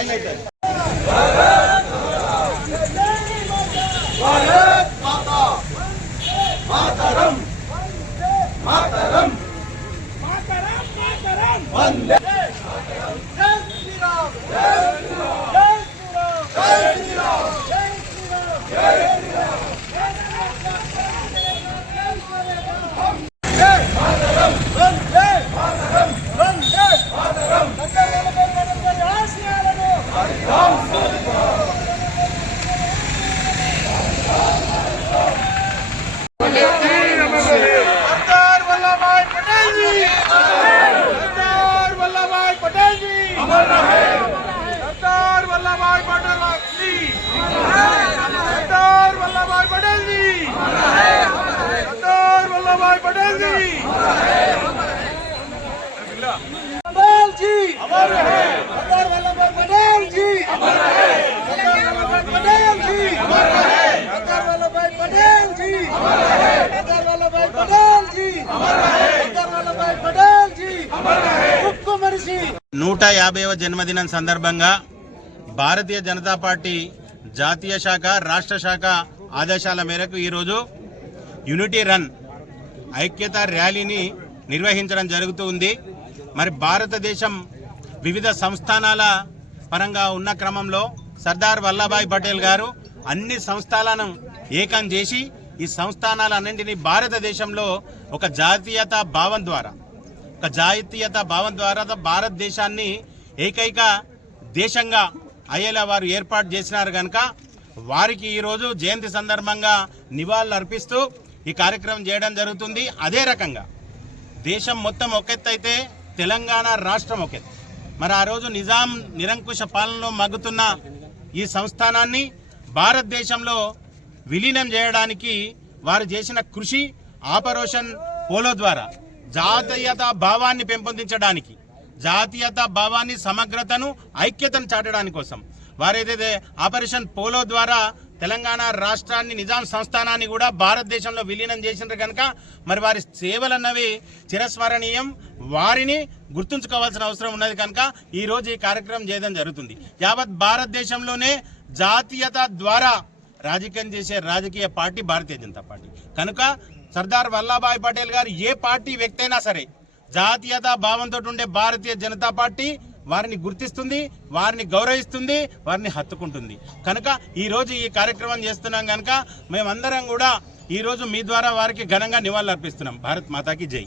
Mic అయినాక line అవుతుంది भाई पटेल जी पटेल जी अमर रहे सरदार वल्लभ भाई पटेल जी अमर रहे सरदार वल्लभ भाई पटेल जी अमर रहे सरदार वल्लभ भाई पटेल जी अमर रहे सरदार वल्लभ भाई पटेल जी अमर रहे सरदार वल्लभ भाई पटेल जी अमर रहे ముక్కు మనిషి నూట యాభైవ జన్మదినం సందర్భంగా భారతీయ జనతా పార్టీ జాతీయ శాఖ రాష్ట్ర శాఖ ఆదేశాల మేరకు ఈరోజు యూనిటీ రన్ ఐక్యత ర్యాలీని నిర్వహించడం జరుగుతూ ఉంది. మరి భారతదేశం వివిధ సంస్థానాల పరంగా ఉన్న క్రమంలో సర్దార్ వల్లభాయ్ పటేల్ గారు అన్ని సంస్థానాలను ఏకం చేసి ఈ సంస్థానాలన్నింటినీ భారతదేశంలో ఒక జాతీయత భావం ద్వారా ఒక జాతీయత భావం ద్వారా భారతదేశాన్ని ఏకైక దేశంగా అయ్యేలా వారు ఏర్పాటు చేసినారు కనుక వారికి ఈరోజు జయంతి సందర్భంగా నివాళులు అర్పిస్తూ ఈ కార్యక్రమం చేయడం జరుగుతుంది. అదే రకంగా దేశం మొత్తం ఒకెత్తైతే తెలంగాణ రాష్ట్రం ఒకెత్తు మరి ఆ రోజు నిజాం నిరంకుశ పాలనలో మగ్గుతున్న ఈ సంస్థానాన్ని భారతదేశంలో విలీనం చేయడానికి వారు చేసిన కృషి ఆపరేషన్ పోలో ద్వారా జాతీయత భావాన్ని పెంపొందించడానికి జాతీయత భావాన్ని సమగ్రతను ఐక్యతను చాటడానికి కోసం వారేదైతే ఆపరేషన్ పోలో ద్వారా తెలంగాణ రాష్ట్రాన్ని నిజాం సంస్థానాన్ని కూడా భారతదేశంలో విలీనం చేసినారు కనుక మరి వారి సేవలన్నవి చిరస్మరణీయం. వారిని గుర్తుంచుకోవాల్సిన అవసరం ఉన్నది కనుక ఈరోజు ఈ కార్యక్రమం చేయడం జరుగుతుంది. యావత్ భారతదేశంలోనే జాతీయత ద్వారా రాజకీయం చేసే రాజకీయ పార్టీ భారతీయ జనతా పార్టీ. కనుక సర్దార్ వల్లభాయ్ పటేల్ గారు ఏ పార్టీ వ్యక్తి అయినా సరే జాతీయత భావంతో ఉండే భారతీయ జనతా పార్టీ వారిని గుర్తిస్తుంది వారిని గౌరవిస్తుంది వారిని హత్తుకుంటుంది. కనుక ఈరోజు ఈ కార్యక్రమం చేస్తున్నాం కనుక మేమందరం కూడా ఈ రోజు మీ ద్వారా వారికి ఘనంగా నివాళులు అర్పిస్తున్నాం భారత్ మాతాకి జై.